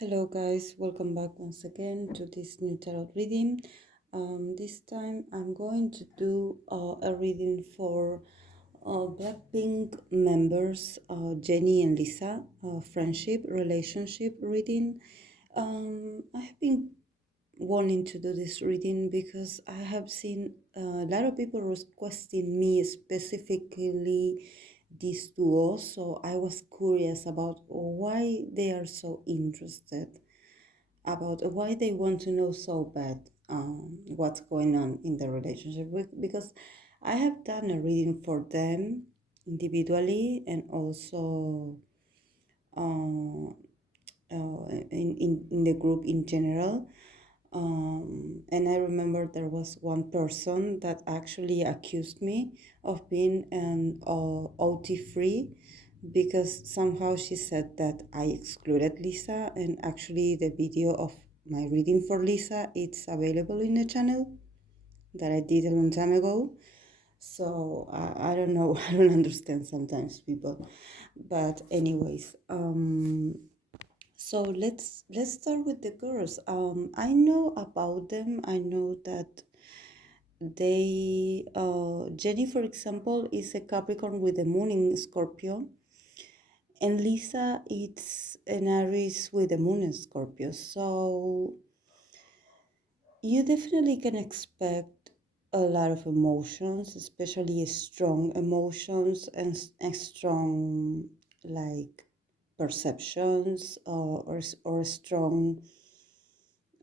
Hello guys, welcome back once again to this new tarot reading. This time I'm going to do a reading for Blackpink members, Jennie and Lisa, friendship, relationship reading. I have been wanting to do this reading because I have seen a lot of people requesting me specifically these duo, so I was curious about why they are so interested, about why they want to know so bad what's going on in the relationship because I have done a reading for them individually and also uh, in the group in general. And I remember there was one person that actually accused me of being an OT free because somehow she said that I excluded Lisa, and actually the video of my reading for Lisa, it's available in the channel that I did a long time ago. So I don't know, I don't understand sometimes people, but anyways, so let's start with the girls. I know about them. I know that they Jennie, for example, is a Capricorn with the moon in Scorpio, and Lisa it's an Aries with the moon in Scorpio. So you definitely can expect a lot of emotions, especially strong emotions and strong like perceptions or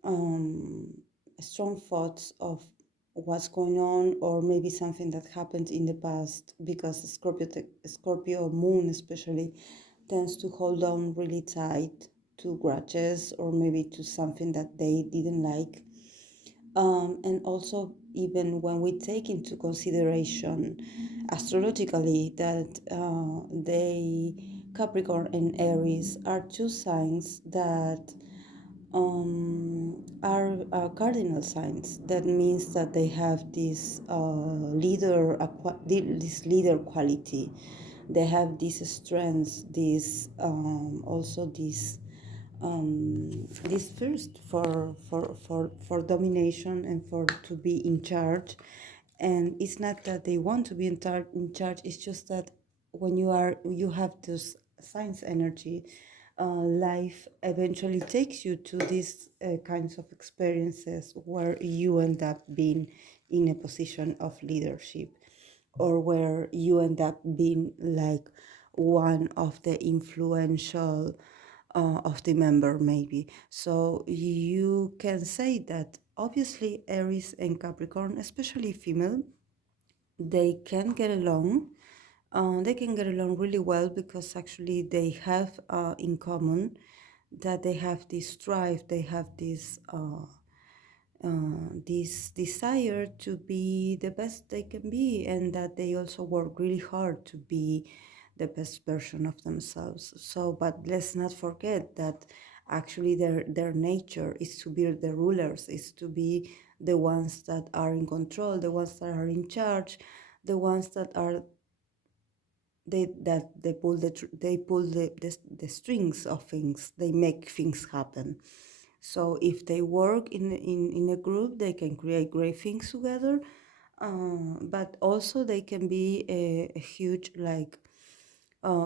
um, strong thoughts of what's going on, or maybe something that happened in the past, because Scorpio moon especially tends to hold on really tight to grudges or maybe to something that they didn't like. And also, even when we take into consideration astrologically that they Capricorn and Aries are two signs that are cardinal signs. That means that they have this this leader quality. They have these strengths, this also this thirst for domination and for to be in charge. And it's not that they want to be in charge, it's just that when you have this science energy, life eventually takes you to these kinds of experiences where you end up being in a position of leadership, or where you end up being like one of the influential of the member maybe. So you can say that obviously Aries and Capricorn, especially female, they can get along. They can get along really well because actually they have in common that they have this drive, they have this desire to be the best they can be, and that they also work really hard to be the best version of themselves. So, but let's not forget that actually their nature is to be the rulers, is to be the ones that are in control, the ones that are in charge, the ones that are they pull the strings of things, they make things happen. So if they work in a group, they can create great things together. But also they can be a huge like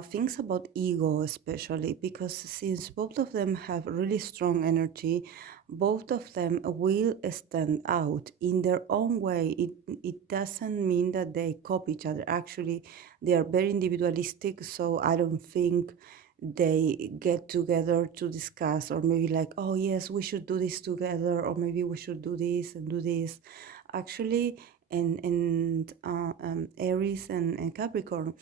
things about ego, especially because since both of them have really strong energy, both of them will stand out in their own way. It doesn't mean that they copy each other. Actually, they are very individualistic, so I don't think they get together to discuss, or maybe like, oh yes, we should do this together, or maybe we should do this and do this. Actually, and Aries and Capricorn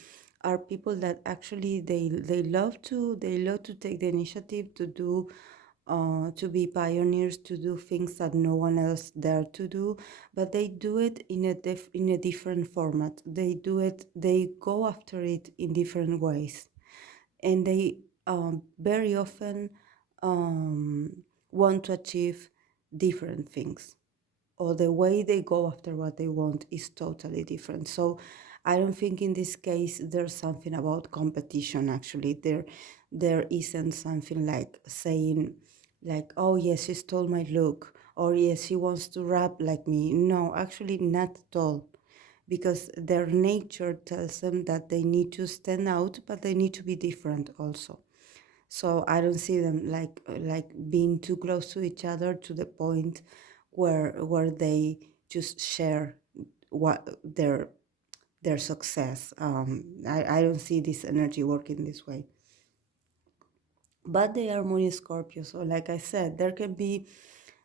are people that actually they love to take the initiative to do to be pioneers, to do things that no one else dare to do, but they do it in a different format. They go after it in different ways, and they very often um, want to achieve different things, or the way they go after what they want is totally different. So I don't think in this case there's something about competition. Actually, there isn't something like saying like, oh yes, she stole my look, or yes, she wants to rap like me. No, actually, not at all, because their nature tells them that they need to stand out, but they need to be different also. So I don't see them like being too close to each other to the point where they just share what their success. I don't see this energy working this way. But they are Moon in Scorpio, so like I said, there can be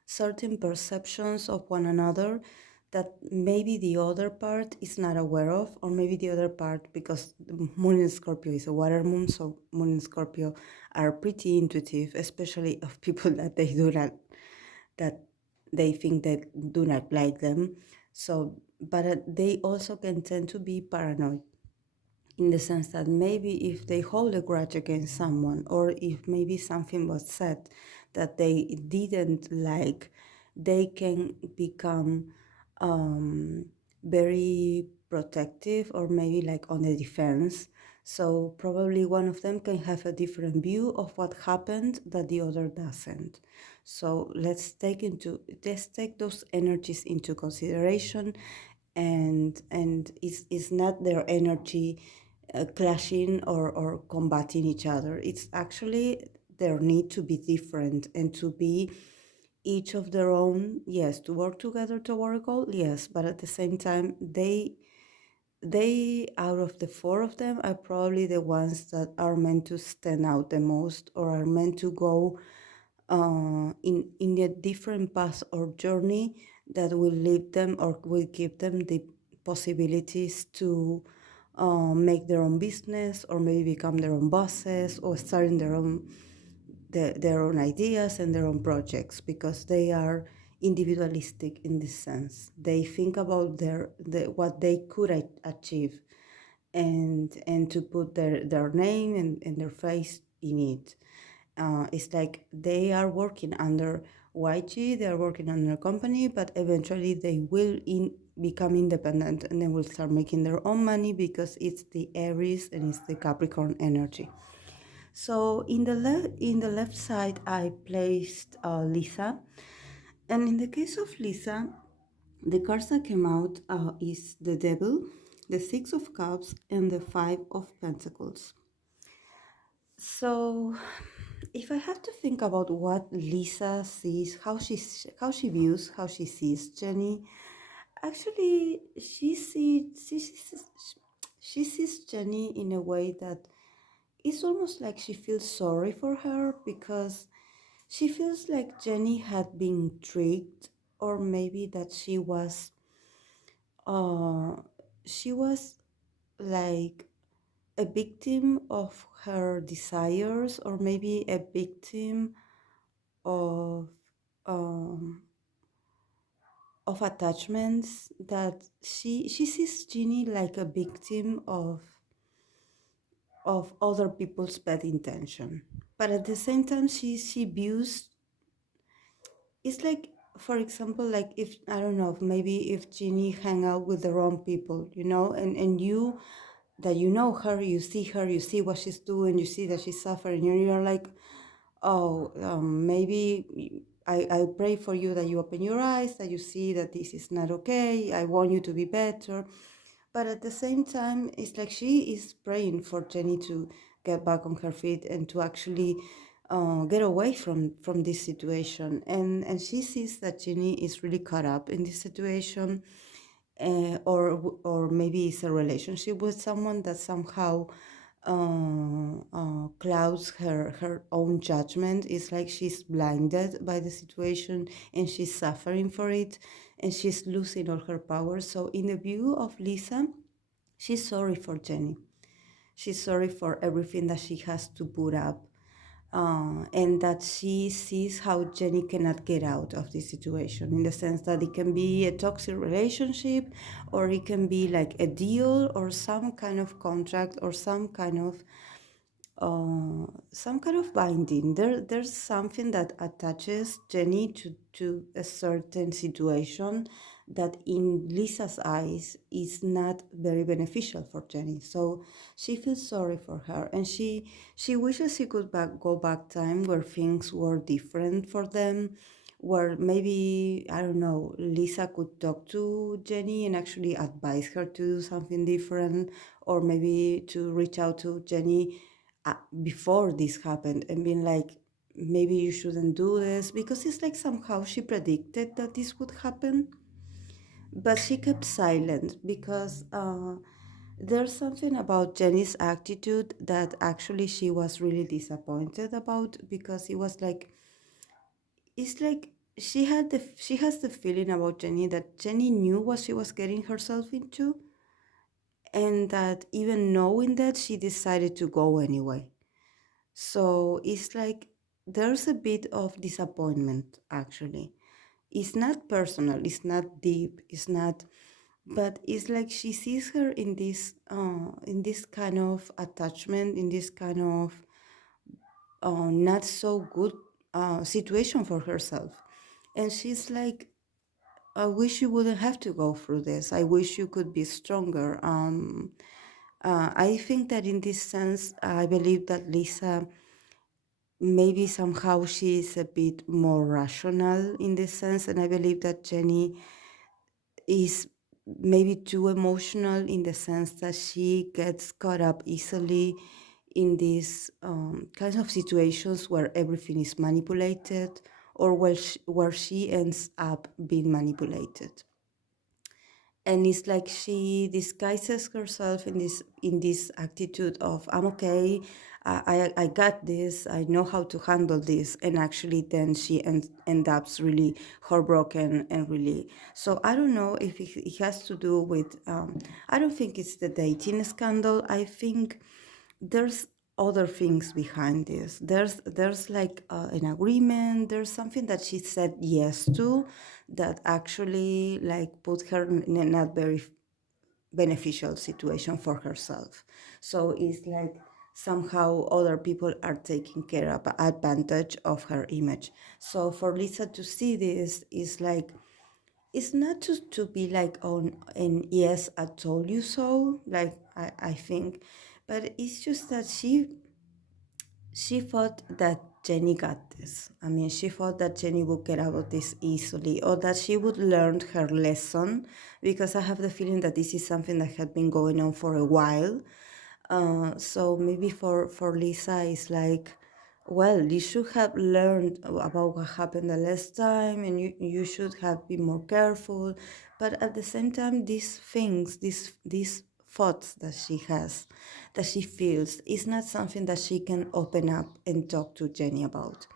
certain perceptions of one another that maybe the other part is not aware of, or maybe the other part, because the Moon in Scorpio is a water moon, so Moon in Scorpio are pretty intuitive, especially of people that they do not, that they think that do not like them. So, but they also can tend to be paranoid, in the sense that maybe if they hold a grudge against someone, or if maybe something was said that they didn't like, they can become very protective, or maybe like on the defense. So probably one of them can have a different view of what happened that the other doesn't. So let's take those energies into consideration, and it's not their energy clashing or combating each other. It's actually their need to be different and to be each of their own, yes, to work together toward a goal, yes, but at the same time, they out of the four of them are probably the ones that are meant to stand out the most, or are meant to go in a different path or journey that will lead them or will give them the possibilities to make their own business, or maybe become their own bosses, or starting their own ideas and their own projects, because they are individualistic in this sense. They think about what they could achieve, and to put their name and their face in it. It's like they are working under YG, they are working under a company, but eventually they will become independent, and they will start making their own money, because it's the Aries and it's the Capricorn energy. So in the left side, I placed Lisa, and in the case of Lisa, the cards that came out is the Devil, the Six of Cups, and the Five of Pentacles. So, if I have to think about what Lisa sees, how she views, how she sees Jennie, actually, she sees Jennie in a way that it's almost like she feels sorry for her, because she feels like Jennie had been tricked, or maybe that uh, she was like a victim of her desires, or maybe a victim of um, of attachments, that she sees Ginny like a victim of other people's bad intention. But at the same time, she views, it's like, for example, like, if I don't know, maybe if Ginny hang out with the wrong people, and you, that you know her, you see her, you see what she's doing, you see that she's suffering, and you're like, oh, maybe I pray for you that you open your eyes, that you see that this is not okay. I want you to be better. But at the same time, it's like she is praying for Jenny to get back on her feet, and to actually get away from this situation. And she sees that Jenny is really caught up in this situation, or maybe it's a relationship with someone that somehow clouds her own judgment. It's like she's blinded by the situation, and she's suffering for it, and she's losing all her power. So in the view of Lisa, she's sorry for Jenny. She's sorry for everything that she has to put up, and that she sees how Jenny cannot get out of this situation, in the sense that it can be a toxic relationship, or it can be like a deal, or some kind of contract, or some kind of binding. There's something that attaches Jenny to a certain situation that in Lisa's eyes is not very beneficial for Jenny. So she feels sorry for her, and she wishes she could go back time where things were different for them, where maybe, I don't know, Lisa could talk to Jenny and actually advise her to do something different, or maybe to reach out to Jenny before this happened and being like, maybe you shouldn't do this, because it's like somehow she predicted that this would happen, but she kept silent because there's something about Jenny's attitude that actually she was really disappointed about, because it was like, it's like she has the feeling about Jenny that Jenny knew what she was getting herself into, and that even knowing that, she decided to go anyway. So it's like there's a bit of disappointment actually. It's not personal, it's not deep, it's not, but it's like she sees her in this kind of attachment, in this kind of not so good situation for herself. And she's like, I wish you wouldn't have to go through this. I wish you could be stronger. I think that in this sense, I believe that Lisa, maybe somehow she is a bit more rational in this sense, and I believe that Jenny is maybe too emotional in the sense that she gets caught up easily in these kinds of situations where everything is manipulated, or where she ends up being manipulated. And it's like she disguises herself in this attitude of, I'm okay, I got this, I know how to handle this, and actually then she ends up really heartbroken and really. So I don't know if it has to do with I don't think it's the dating scandal. I think there's other things behind this. There's like an agreement, there's something that she said yes to that actually like put her in a not very beneficial situation for herself. So it's like somehow other people are taking care of advantage of her image. So for Lisa to see this is like, it's not to be like on, and yes, I told you so, like I think, but it's just that she thought that Jenny got this. I mean, she thought that Jenny would get out of this easily, or that she would learn her lesson, because I have the feeling that this is something that had been going on for a while. So maybe for Lisa, it's like, well, you should have learned about what happened the last time, and you should have been more careful. But at the same time, these things, these thoughts that she has, that she feels, is not something that she can open up and talk to Jenny about,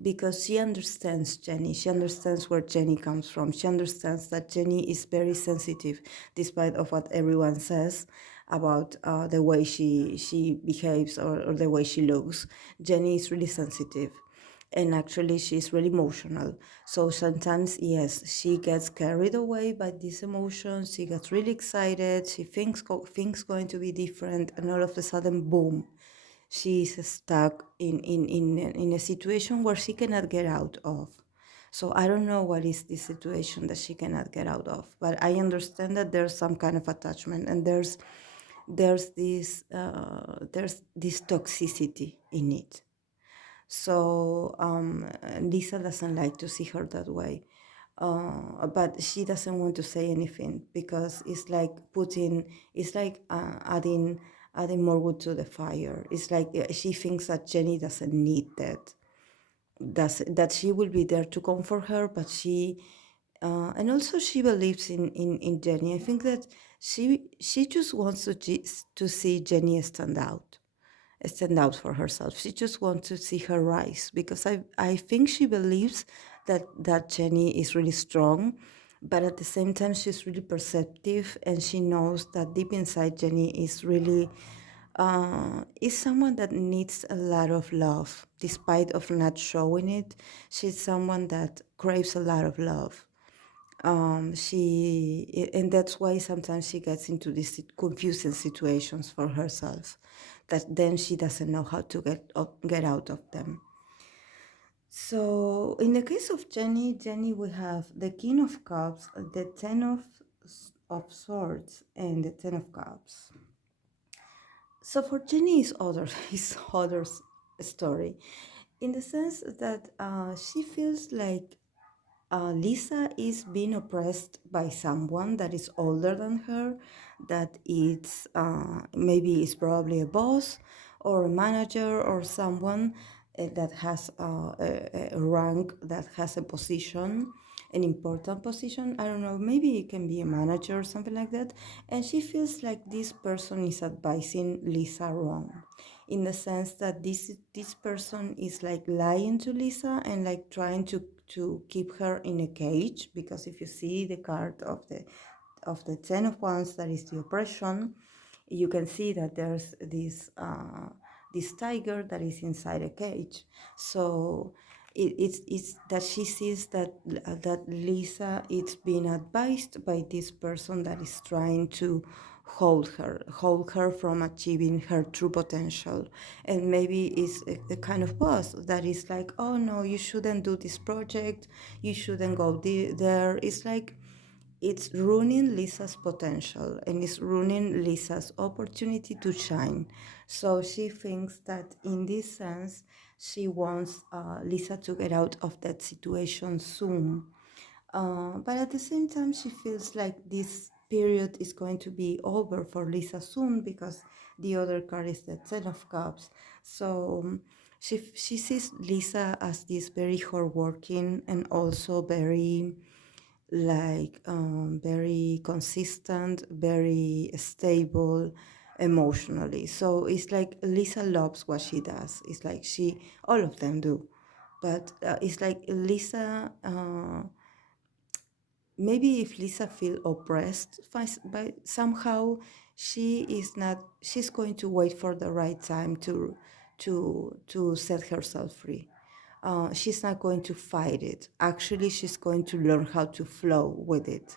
because she understands Jenny. She understands where Jenny comes from. She understands that Jenny is very sensitive, despite of what everyone says about the way she behaves, or the way she looks. Jenny is really sensitive. And actually, she's really emotional. So sometimes, yes, she gets carried away by these emotions. She gets really excited. She thinks things going to be different, and all of a sudden, boom, she is stuck in a situation where she cannot get out of. So I don't know what is this situation that she cannot get out of, but I understand that there's some kind of attachment, and there's this toxicity in it. So Lisa doesn't like to see her that way. But she doesn't want to say anything, because it's like adding more wood to the fire. It's like she thinks that Jenny doesn't need that. That she will be there to comfort her, but and also she believes in Jenny. I think that she just wants to see Jenny stand out for herself. She just wants to see her rise, because I think she believes that Jenny is really strong, but at the same time she's really perceptive, and she knows that deep inside Jenny is really is someone that needs a lot of love, despite of not showing it. She's someone that craves a lot of love. And that's why sometimes she gets into these confusing situations for herself, that then she doesn't know how to get out of them. So in the case of Jenny, we have the King of Cups, the Ten of Swords, and the Ten of Cups. So for Jenny is other is other's story, in the sense that she feels like Lisa is being oppressed by someone that is older than her, that it's maybe it's probably a boss or a manager or someone that has a rank, that has a position, an important position. I don't know, maybe it can be a manager or something like that. And she feels like this person is advising Lisa wrong, in the sense that this person is like lying to Lisa and like trying to keep her in a cage, because if you see the card of the Ten of Wands, that is the oppression, you can see that there's this tiger that is inside a cage. So it's that she sees that Lisa is being advised by this person that is trying to hold her from achieving her true potential. And maybe it's a kind of boss that is like, oh no, you shouldn't do this project, you shouldn't go there. It's like it's ruining Lisa's potential and it's ruining Lisa's opportunity to shine. So she thinks that in this sense, she wants Lisa to get out of that situation soon. But at the same time, she feels like this period is going to be over for Lisa soon, because the other card is the Ten of Cups. So she sees Lisa as this very hardworking and also very very consistent, very stable emotionally. So it's like Lisa loves what she does. It's like all of them do. But it's like Lisa, maybe if Lisa feel oppressed by somehow, she's going to wait for the right time to set herself free. She's not going to fight it. Actually, she's going to learn how to flow with it.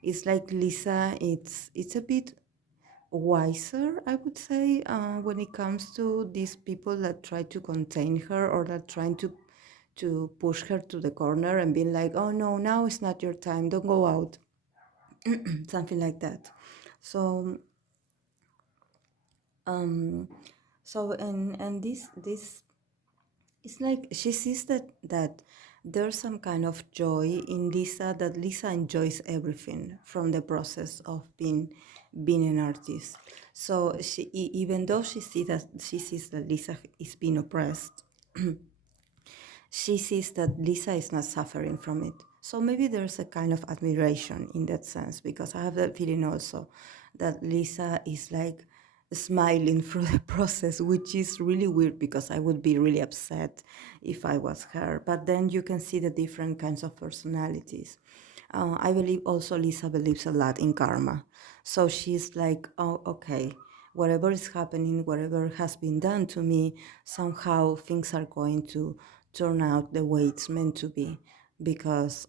It's like Lisa, it's a bit wiser, I would say, when it comes to these people that try to contain her or that trying to push her to the corner and being like, oh no, now is not your time, don't go out, something like that. So um, and this it's like she sees that there's some kind of joy in Lisa, that Lisa enjoys everything from the process of being an artist. So even though she sees that Lisa is being oppressed, she sees that Lisa is not suffering from it. So maybe there's a kind of admiration in that sense, because I have that feeling also that Lisa is like smiling through the process, which is really weird because I would be really upset if I was her. But then you can see the different kinds of personalities. I believe also Lisa believes a lot in karma. So she's like, oh, okay, whatever is happening, whatever has been done to me, somehow things are going to turn out the way it's meant to be, because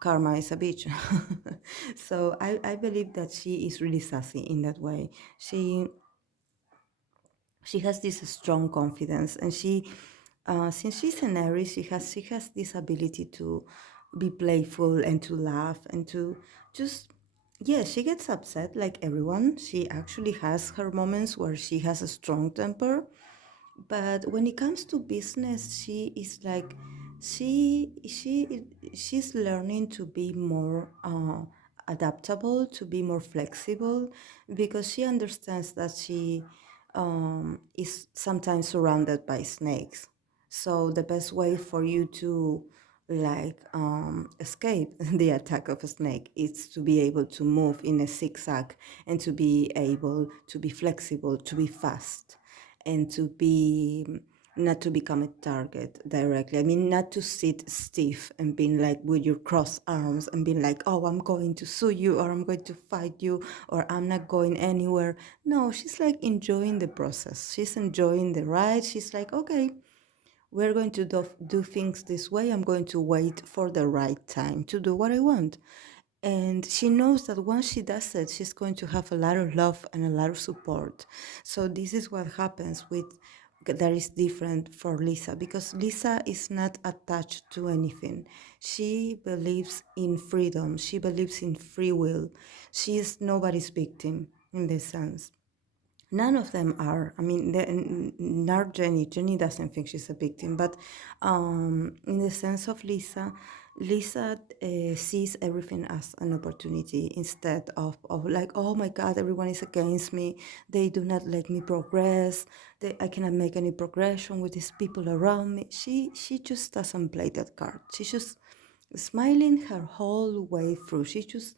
karma is a bitch. So I believe that she is really sassy in that way. She has this strong confidence, and since she's an Aries, she has this ability to be playful and to laugh and to just, yeah, she gets upset like everyone. She actually has her moments where she has a strong temper, but when it comes to business, she is like she's learning to be more adaptable, to be more flexible, because she understands that she is sometimes surrounded by snakes. So the best way for you to escape the attack of a snake is to be able to move in a zigzag and to be able to be flexible, to be fast, and to be not to become a target directly. I mean, not to sit stiff and being like with your crossed arms and being like, oh, I'm going to sue you, or I'm going to fight you, or I'm not going anywhere. No, she's like enjoying the process. She's enjoying the ride. She's like, okay, we're going to do things this way. I'm going to wait for the right time to do what I want. And she knows that once she does it, she's going to have a lot of love and a lot of support. So this is what happens that is different for Lisa, because Lisa is not attached to anything. She believes in freedom. She believes in free will. She is nobody's victim in this sense. None of them are. I mean, not Jenny. Jenny doesn't think she's a victim, but in the sense of Lisa, Lisa sees everything as an opportunity instead of like, oh my God, everyone is against me. They do not let me progress. I cannot make any progression with these people around me. She just doesn't play that card. She's just smiling her whole way through. She's just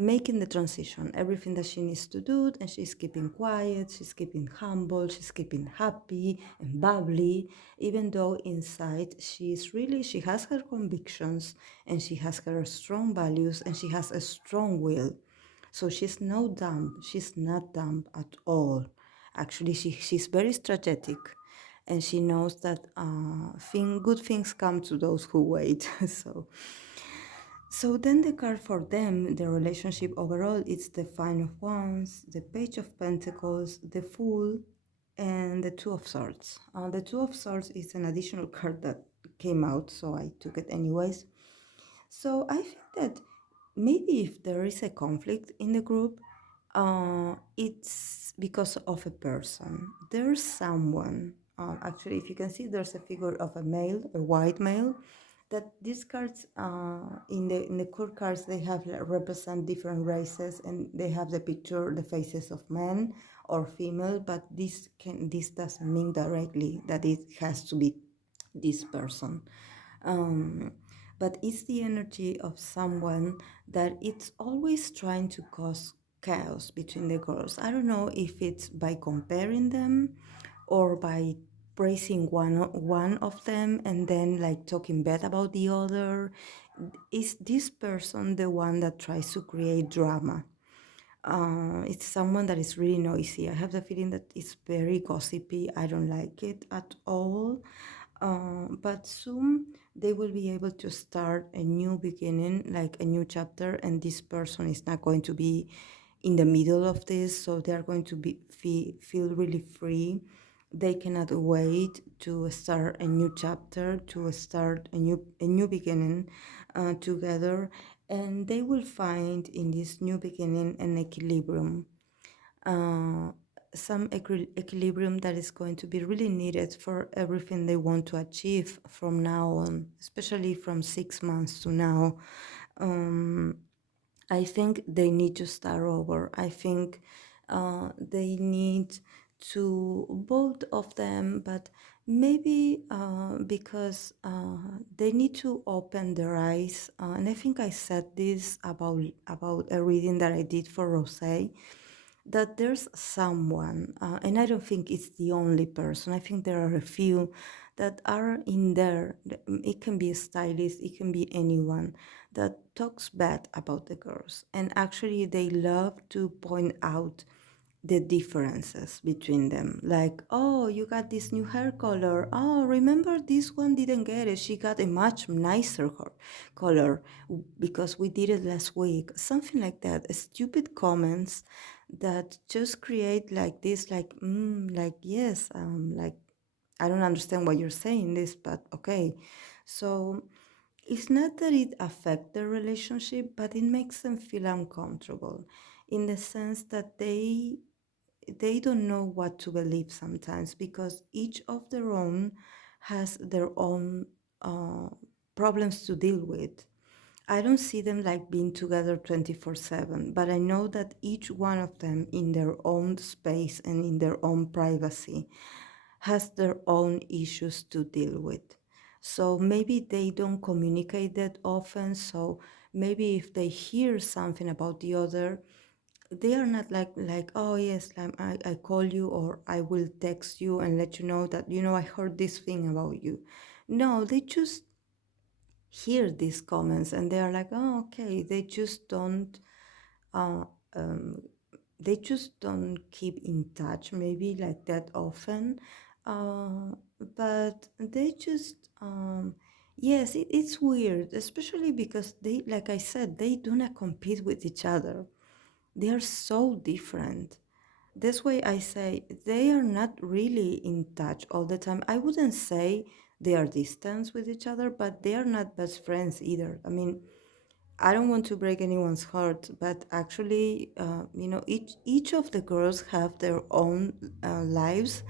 making the transition, everything that she needs to do, and she's keeping quiet, she's keeping humble, she's keeping happy and bubbly, even though inside she has her convictions and she has her strong values and she has a strong will. So she's not dumb at all. Actually, she's very strategic, and she knows that good things come to those who wait. So then the card for them, the relationship overall, it's the Five of Wands, the Page of Pentacles, the Fool, and the Two of Swords. The Two of Swords is an additional card that came out, so I took it anyways. So I think that maybe if there is a conflict in the group, it's because of a person. There's someone. Actually, if you can see, there's a figure of a male, a white male. That these cards, in the court cards, they have represent different races, and they have the picture, the faces of men or female. But this doesn't mean directly that it has to be this person. Um, but it's the energy of someone that it's always trying to cause chaos between the girls. I don't know if it's by comparing them or by praising one of them and then like talking bad about the other. Is this person the one that tries to create drama? It's someone that is really noisy. I have the feeling that it's very gossipy. I don't like it at all. But soon they will be able to start a new beginning, like a new chapter, and this person is not going to be in the middle of this, so they are going to feel really free. They cannot wait to start a new chapter, to start a new beginning together, and they will find in this new beginning an equilibrium, uh, some equilibrium that is going to be really needed for everything they want to achieve from now on, especially from 6 months to now. Um, I think they need to start over. I think they need to, both of them, but maybe because they need to open their eyes. And I think I said this about a reading that I did for Rosé, that there's someone, and I don't think it's the only person. I think there are a few that are in there. It can be a stylist, it can be anyone that talks bad about the girls. And actually, they love to point out the differences between them. Like, oh, you got this new hair color. Oh, remember this one didn't get it. She got a much nicer color because we did it last week. Something like that. Stupid comments that just create like this, like, yes, like, I don't understand what you're saying this, but okay. So it's not that it affects the relationship, but it makes them feel uncomfortable in the sense that they don't know what to believe sometimes, because each of their own has their own uh, problems to deal with. I don't see them like being together 24/7, but I know that each one of them in their own space and in their own privacy has their own issues to deal with. So maybe they don't communicate that often. So maybe if they hear something about the other, they are not like, oh yes, I call you, or I will text you and let you know that, I heard this thing about you. No, they just hear these comments and they are like, oh, okay. Uh, um, they just don't keep in touch maybe like that often, uh, but they just yes, it's weird, especially because they, like I said, they do not compete with each other. They are so different. This way I say they are not really in touch all the time. I wouldn't say they are distant with each other, but they are not best friends either. I mean, I don't want to break anyone's heart, but actually, each of the girls have their own lives,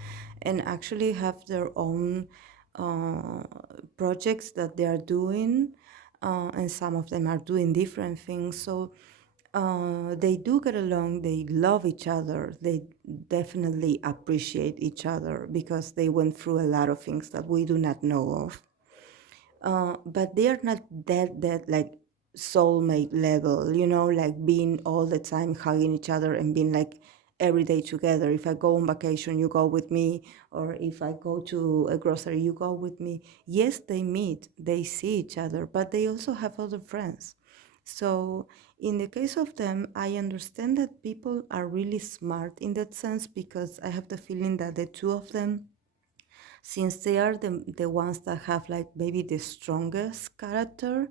and actually have their own uh, projects that they are doing, and some of them are doing different things. So they do get along. They love each other. They definitely appreciate each other because they went through a lot of things that we do not know of, but they are not that like soulmate level, like being all the time hugging each other and being like every day together. If I go on vacation, you go with me, or if I go to a grocery, you go with me. Yes, they meet, they see each other, but they also have other friends. So in the case of them, I understand that people are really smart in that sense, because I have the feeling that the two of them, since they are the ones that have like maybe the strongest character,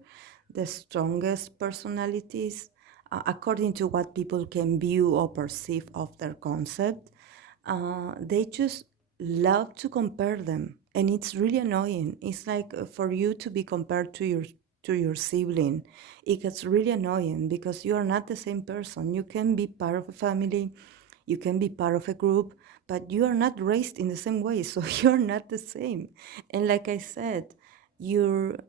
the strongest personalities, according to what people can view or perceive of their concept, they just love to compare them, and it's really annoying. It's like for you to be compared to your sibling, it gets really annoying because you are not the same person. You can be part of a family, you can be part of a group, but you are not raised in the same way, so you're not the same. And like I said, your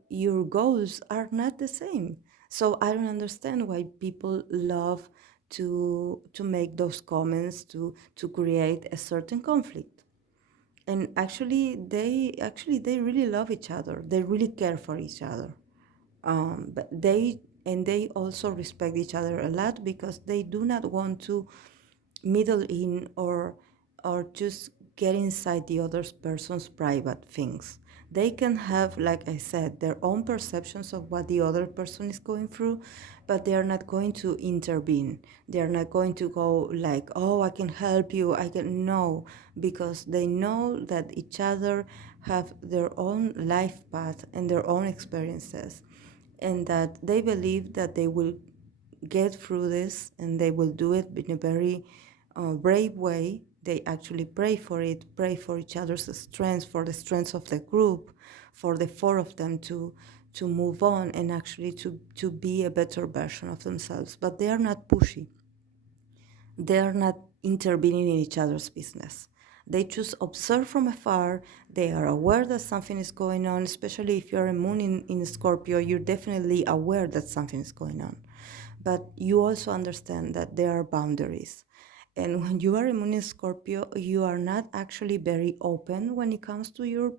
goals are not the same. So I don't understand why people love to make those comments to create a certain conflict. And actually they really love each other. They really care for each other. But they also respect each other a lot, because they do not want to middle in or just get inside the other person's private things. They can have, like I said, their own perceptions of what the other person is going through, but they are not going to intervene. They are not going to go like, oh, I can help you, I can. No, because they know that each other have their own life path and their own experiences, and that they believe that they will get through this, and they will do it in a very brave way. They actually pray for it, pray for each other's strength, for the strength of the group, for the four of them to move on and actually to be a better version of themselves. But they are not pushy. They are not intervening in each other's business. They just observe from afar. They are aware that something is going on, especially if you're a moon in Scorpio, you're definitely aware that something is going on. But you also understand that there are boundaries. And when you are a moon in Scorpio, you are not actually very open when it comes to your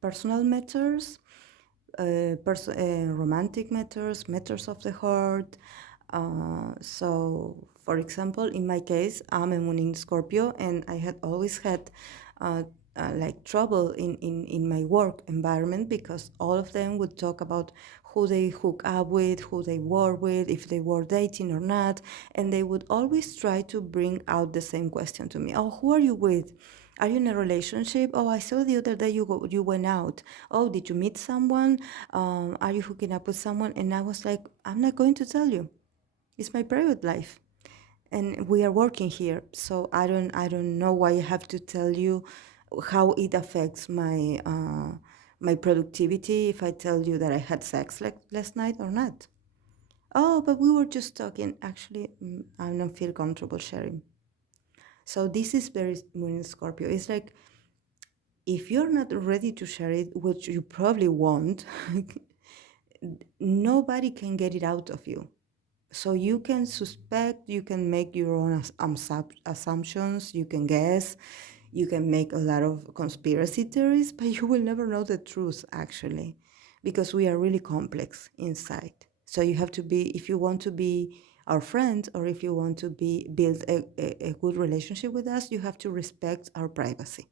personal matters, romantic matters, matters of the heart. So, for example, in my case, I'm a moon in Scorpio, and I had always had uh, like trouble in my work environment, because all of them would talk about who they hook up with, who they were with, if they were dating or not, and they would always try to bring out the same question to me. Oh, who are you with? Are you in a relationship? Oh, I saw the other day you went out. Oh, did you meet someone? Are you hooking up with someone? And I was like, I'm not going to tell you. It's my private life, and we are working here. So I don't know why I have to tell you how it affects my productivity if I tell you that I had sex like last night or not. Oh, but we were just talking. Actually, I don't feel comfortable sharing. So this is very Moon in Scorpio. It's like, if you're not ready to share it, which you probably won't, nobody can get it out of you. So you can suspect, you can make your own assumptions, you can guess, you can make a lot of conspiracy theories, but you will never know the truth actually, because we are really complex inside. So you have to be, if you want to be our friend, or if you want to build a good relationship with us, you have to respect our privacy.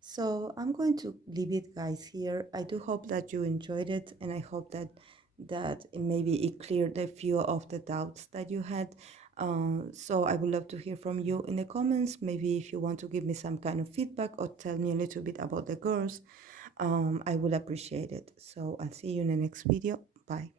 So I'm going to leave it, guys, here. I do hope that you enjoyed it, and I hope that maybe it cleared a few of the doubts that you had. So I would love to hear from you in the comments. Maybe if you want to give me some kind of feedback or tell me a little bit about the girls, I would appreciate it. So I'll see you in the next video. Bye.